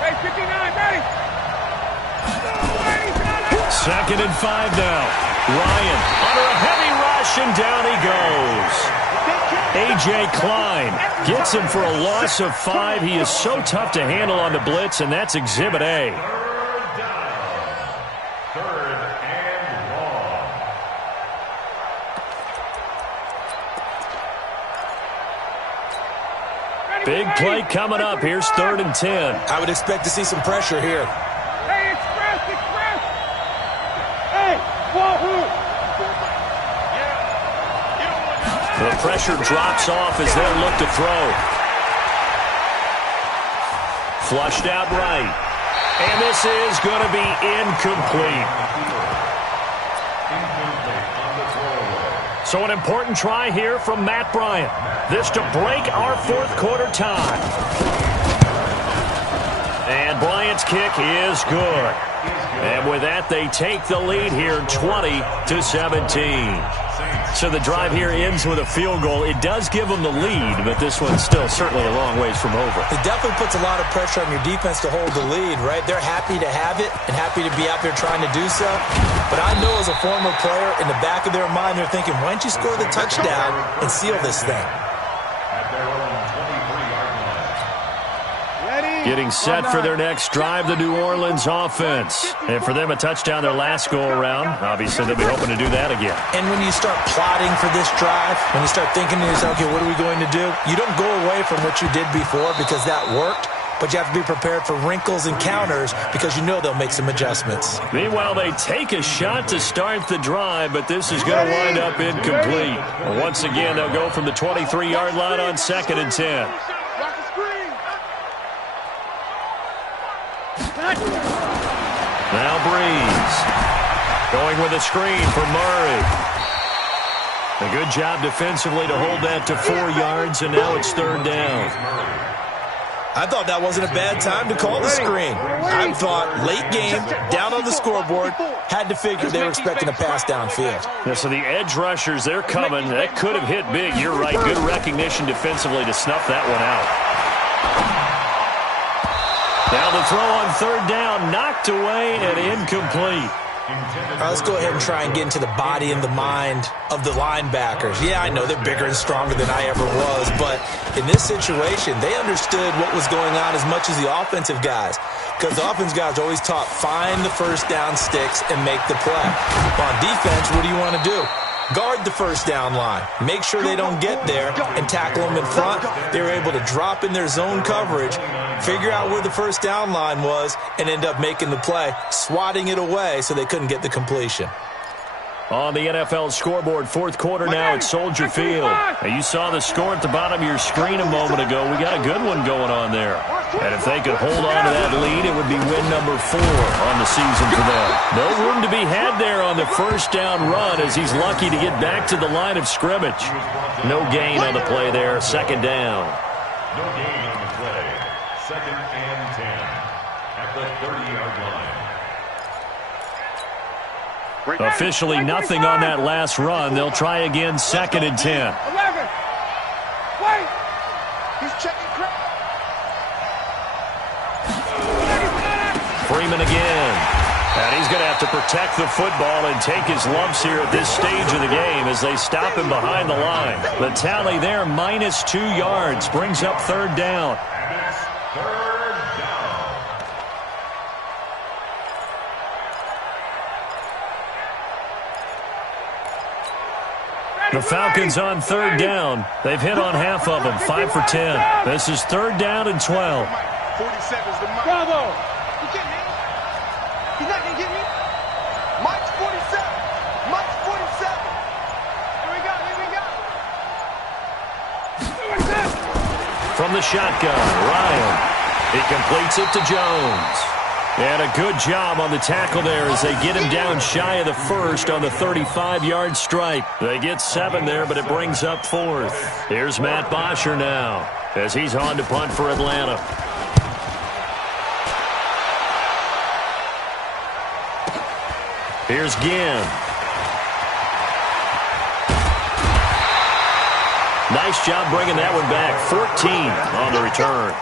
Hey, 59, ready. 2nd and 5 now. Ryan under a heavy rush, and down he goes. A.J. Klein gets him for a loss of 5. He is so tough to handle on the blitz, and that's Exhibit A. Third and long. Big play coming up. Here's 3rd and 10. I would expect to see some pressure here. Hey, express. Hey, wahoo. The pressure drops off as they'll look to throw. Flushed out right. And this is going to be incomplete. So an important try here from Matt Bryant. This to break our 4th quarter tie. And Bryant's kick is good. And with that, they take the lead here 20-17. So the drive here ends with a field goal. It does give them the lead, but this one's still certainly a long ways from over. It definitely puts a lot of pressure on your defense to hold the lead, right? They're happy to have it and happy to be out there trying to do so. But I know as a former player, in the back of their mind, they're thinking, why don't you score the touchdown and seal this thing? Getting set for their next drive, the New Orleans offense. And for them, a touchdown their last go-around. Obviously, they'll be hoping to do that again. And when you start plotting for this drive, when you start thinking to yourself, okay, what are we going to do? You don't go away from what you did before because that worked, but you have to be prepared for wrinkles and counters because you know they'll make some adjustments. Meanwhile, they take a shot to start the drive, but this is going to wind up incomplete. Once again, they'll go from the 23-yard line on 2nd and 10. Now Breeze going with a screen for Murray. A good job defensively to hold that to 4 yards, and now it's 3rd down. I thought that wasn't a bad time to call the screen. I thought late game, down on the scoreboard, had to figure they were expecting a pass downfield. Yeah, so the edge rushers, they're coming. That could have hit big. You're right. Good recognition defensively to snuff that one out. Now the throw on 3rd down, knocked away and incomplete. All right, let's go ahead and try and get into the body and the mind of the linebackers. Yeah, I know they're bigger and stronger than I ever was, but in this situation, they understood what was going on as much as the offensive guys. Because the offensive guys are always taught, find the first down sticks and make the play. On defense, what do you want to do? Guard the first down line. Make sure they don't get there and tackle them in front. They were able to drop in their zone coverage, figure out where the first down line was, and end up making the play, swatting it away so they couldn't get the completion. On the NFL scoreboard, 4th quarter now at Soldier Field. Now, you saw the score at the bottom of your screen a moment ago. We got a good one going on there. And if they could hold on to that lead, it would be win number 4 on the season for them. No room to be had there on the first down run as he's lucky to get back to the line of scrimmage. No gain on the play there, 2nd down. No gain on the play. 2nd and 10 at the 30-yard line. Officially nothing on that last run. They'll try again, 2nd and 10. 11. Wait. He's checking. Freeman again. And he's going to have to protect the football and take his lumps here at this stage of the game as they stop him behind the line. The tally there, -2 yards, brings up 3rd down. And it's 3rd down. The Falcons on 3rd down. They've hit on half of them, 5 for 10. This is 3rd down and 12. 47's the mark. Bravo. You get me? He's not going to get me? Mike's 47. Mike's 47. Here we go. From the shotgun, Ryan He completes it to Jones. And a good job on the tackle there as they get him down shy of the first on the 35-yard strike. They get 7 there, but it brings up 4th. Here's Matt Bosher now as he's on to punt for Atlanta. Here's Ginn. Nice job bringing that one back. 14 on the return.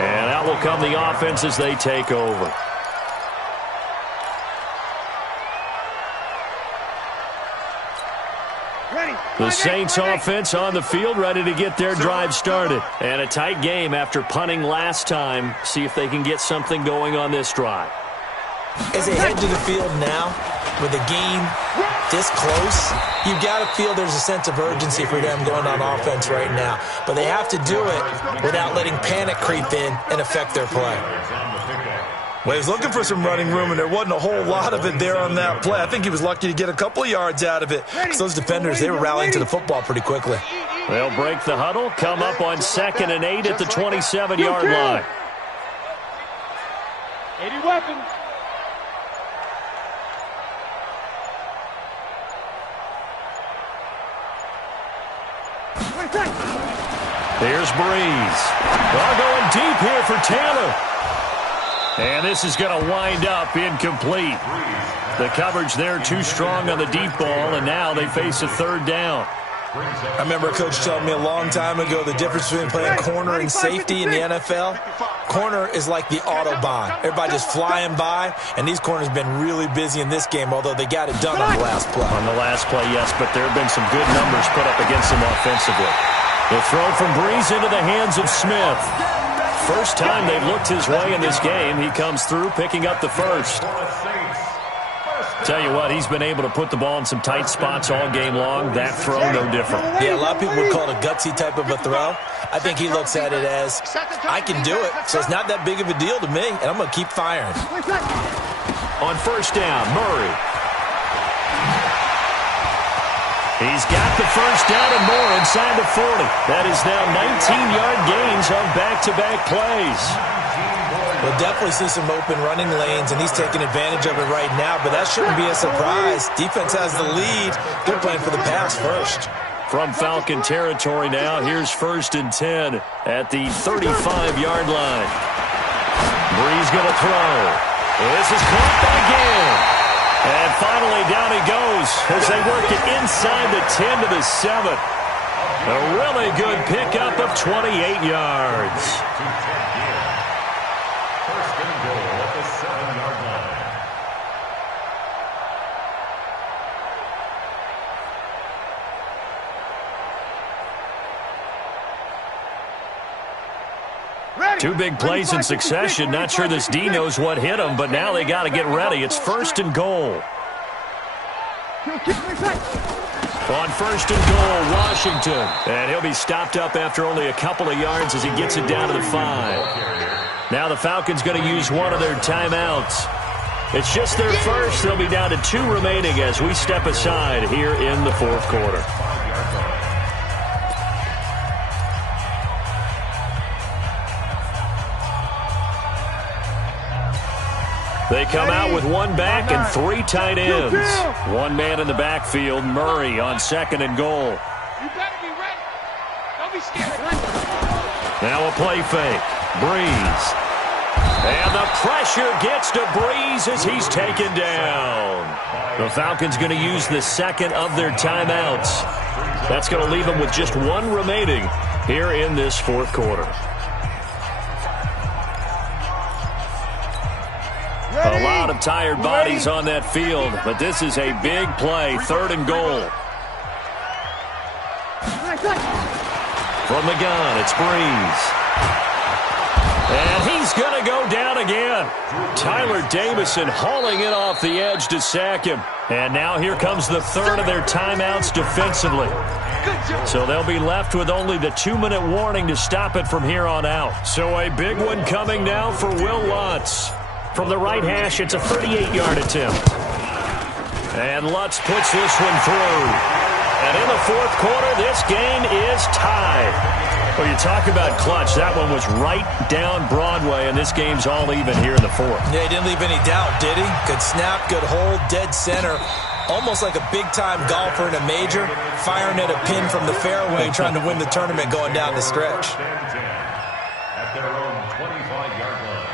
And out will come the offense as they take over. The Saints offense on the field, ready to get their drive started. And a tight game after punting last time. See if they can get something going on this drive. As they head to the field now, with the game this close, you've got to feel there's a sense of urgency for them going on offense right now. But they have to do it without letting panic creep in and affect their play. Well, he was looking for some running room, and there wasn't a whole lot of it there on that play. I think he was lucky to get a couple of yards out of it. So those defenders, they were rallying to the football pretty quickly. They'll break the huddle, come up on 2nd and 8 at the 27-yard line. 80 weapons. Here's Breeze. They're going deep here for Taylor. And this is going to wind up incomplete. The coverage there too strong on the deep ball, and now they face a 3rd down. I remember a coach telling me a long time ago the difference between playing corner and safety in the NFL. Corner is like the Autobahn. Everybody just flying by, and these corners have been really busy in this game, although they got it done on the last play. On the last play, yes, but there have been some good numbers put up against them offensively. The throw from Breeze into the hands of Smith. First time they've looked his way in this game. He comes through, picking up the first. Tell you what, he's been able to put the ball in some tight spots all game long. That throw, no different. Yeah, a lot of people would call it a gutsy type of a throw. I think he looks at it as, I can do it, so it's not that big of a deal to me, and I'm going to keep firing. On 1st down, Murray. He's got the 1st down and more inside the 40. That is now 19-yard gains on back-to-back plays. We'll definitely see some open running lanes, and he's taking advantage of it right now, but that shouldn't be a surprise. Defense has the lead. They're playing for the pass first. From Falcon territory now, here's 1st and 10 at the 35-yard line. Breeze going to throw. This is caught by Ginn. And finally, down he goes as they work it inside the 10 to the 7. A really good pickup of 28 yards. First and goal at the 7-yard line. Two big plays in succession. Not sure this D knows what hit him, but now they got to get ready. It's 1st and goal. On 1st and goal, Washington. And he'll be stopped up after only a couple of yards as he gets it down to the 5. Now the Falcons going to use one of their timeouts. It's just their first. They'll be down to 2 remaining as we step aside here in the 4th quarter. They come out with 1 back and 3 tight ends. 1 man in the backfield, Murray on 2nd and goal. You better be ready. Don't be scared. Now a play fake. Breeze. And the pressure gets to Breeze as he's taken down. The Falcons going to use the 2nd of their timeouts. That's going to leave them with just 1 remaining here in this 4th quarter. A lot of tired bodies on that field, but this is a big play, 3rd and goal. From the gun, it's Breeze. And he's going to go down again. Tyler Davison hauling it off the edge to sack him. And now here comes the 3rd of their timeouts defensively. So they'll be left with only the 2-minute warning to stop it from here on out. So a big one coming now for Will Lutz. From the right hash, it's a 38-yard attempt. And Lutz puts this one through. And in the 4th quarter, this game is tied. Well, you talk about clutch. That one was right down Broadway, and this game's all even here in the fourth. Yeah, he didn't leave any doubt, did he? Good snap, good hold, dead center. Almost like a big-time golfer in a major, firing at a pin from the fairway, trying to win the tournament going down the stretch. At their own 25-yard line.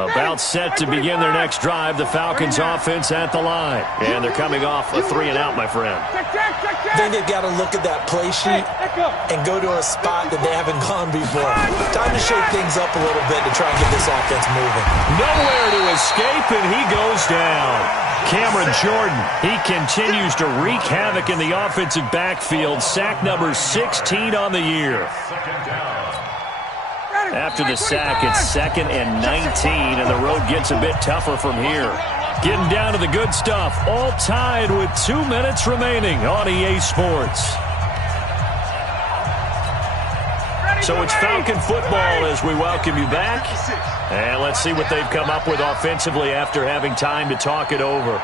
About set to begin their next drive, the Falcons offense at the line. And thee coming off a 3-and-out, my friend. I think they've got to look at that play sheet and go to a spot that they haven't gone before. Time to shake things up a little bit to try and get this offense moving. Nowhere to escape, and he goes down. Cameron Jordan, he continues to wreak havoc in the offensive backfield. Sack number 16 on the year. After the sack, it's 2nd and 19, and the road gets a bit tougher from here. Getting down to the good stuff, all tied with 2 minutes remaining on EA Sports. So it's Falcon football as we welcome you back. And let's see what they've come up with offensively after having time to talk it over.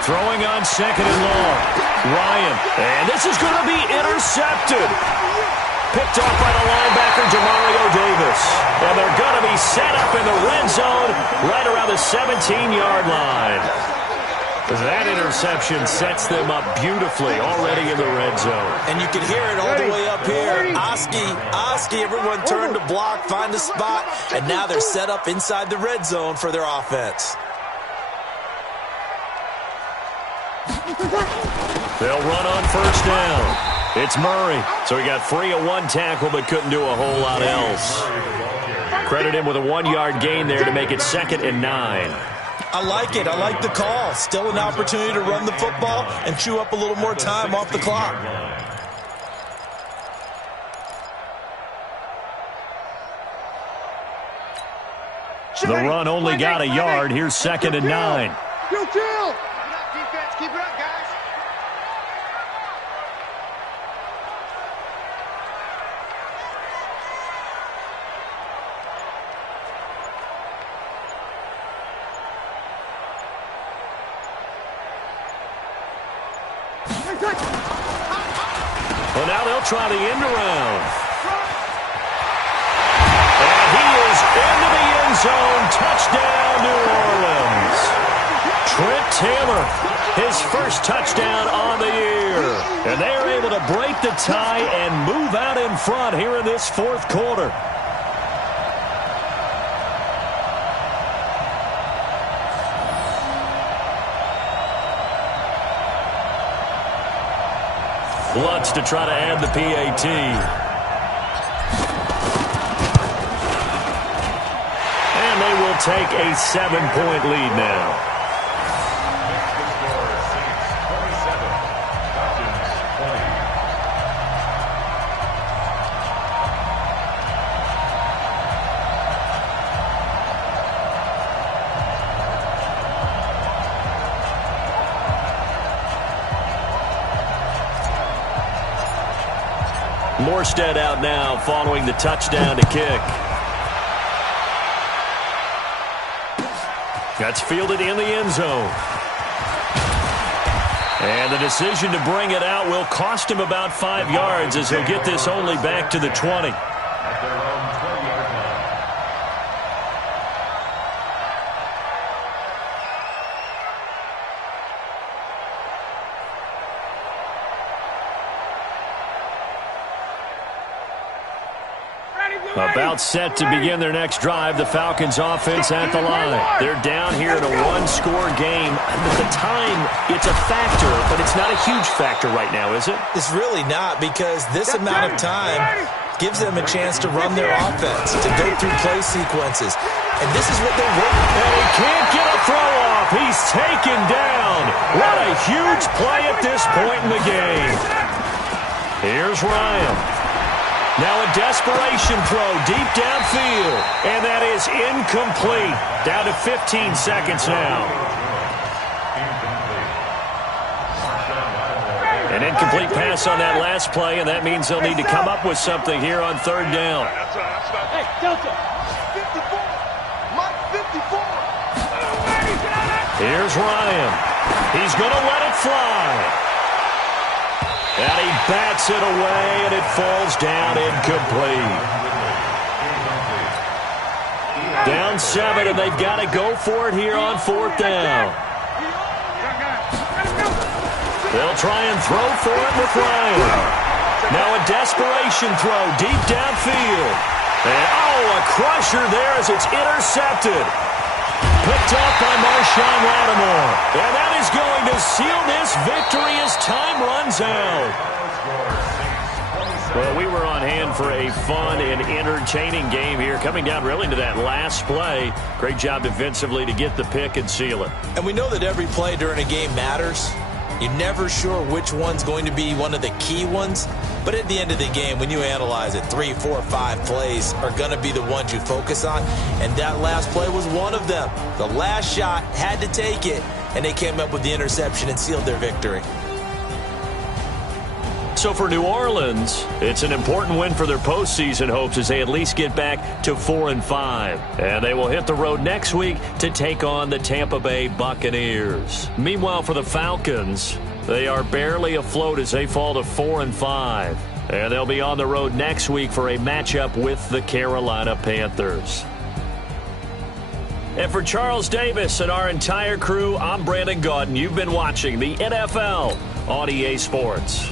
Throwing on 2nd and long. Ryan, and this is going to be intercepted. Picked off by the linebacker, Demario Davis. And they're going to be set up in the red zone right around the 17-yard line. That interception sets them up beautifully already in the red zone. And you can hear it all the way up here. Oski, everyone turned to block, find a spot, and now they're set up inside the red zone for their offense. They'll run on 1st down. It's Murray. So he got free of one tackle but couldn't do a whole lot else. Credit him with a 1-yard gain there to make it 2nd and 9. I like it. I like the call. Still an opportunity to run the football and chew up a little more time off the clock. The run only got a yard. Here's 2nd and 9. Kill. Keep it up, guys. Well, now they'll try the end around. And he is into the end zone. Touchdown, New Orleans. Trent Taylor, his first touchdown on the year. And they are able to break the tie and move out in front here in this 4th quarter. Lutz to try to add the PAT. And they will take a 7-point lead now. Morstead out now following the touchdown to kick. That's fielded in the end zone. And the decision to bring it out will cost him about 5 yards as he'll get this only back to the 20. At their own 20-yard line. About set to begin their next drive, the Falcons offense at the line. They're down here in a 1-score game. At the time, it's a factor, but it's not a huge factor right now, is it? It's really not, because this amount of time gives them a chance to run their offense, to go through play sequences. And this is what they work. And he can't get a throw off. He's taken down. What a huge play at this point in the game. Here's Ryan. Now a desperation throw deep downfield, and that is incomplete. Down to 15 seconds now. An incomplete pass on that last play, and that means they'll need to come up with something here on third down. Hey, Delta. 54. Mike, 54. Here's Ryan. He's going to let it fly. And he bats it away, and it falls down incomplete. Down 7, and they've got to go for it here on fourth down. They'll try and throw for it with Ryan. Now a desperation throw deep downfield. And, a crusher there as it's intercepted. Picked up by Marshawn Lattimore. And that is going to seal this victory as time runs out. Well, we were on hand for a fun and entertaining game here, coming down really to that last play. Great job defensively to get the pick and seal it. And we know that every play during a game matters. You're never sure which one's going to be one of the key ones. But at the end of the game, when you analyze it, 3, 4, 5 plays are going to be the ones you focus on. And that last play was one of them. The last shot had to take it, and they came up with the interception and sealed their victory. So for New Orleans, it's an important win for their postseason hopes as they at least get back to 4-5. And they will hit the road next week to take on the Tampa Bay Buccaneers. Meanwhile, for the Falcons, they are barely afloat as they fall to 4-5. And they'll be on the road next week for a matchup with the Carolina Panthers. And for Charles Davis and our entire crew, I'm Brandon Gaudin. You've been watching the NFL on EA Sports.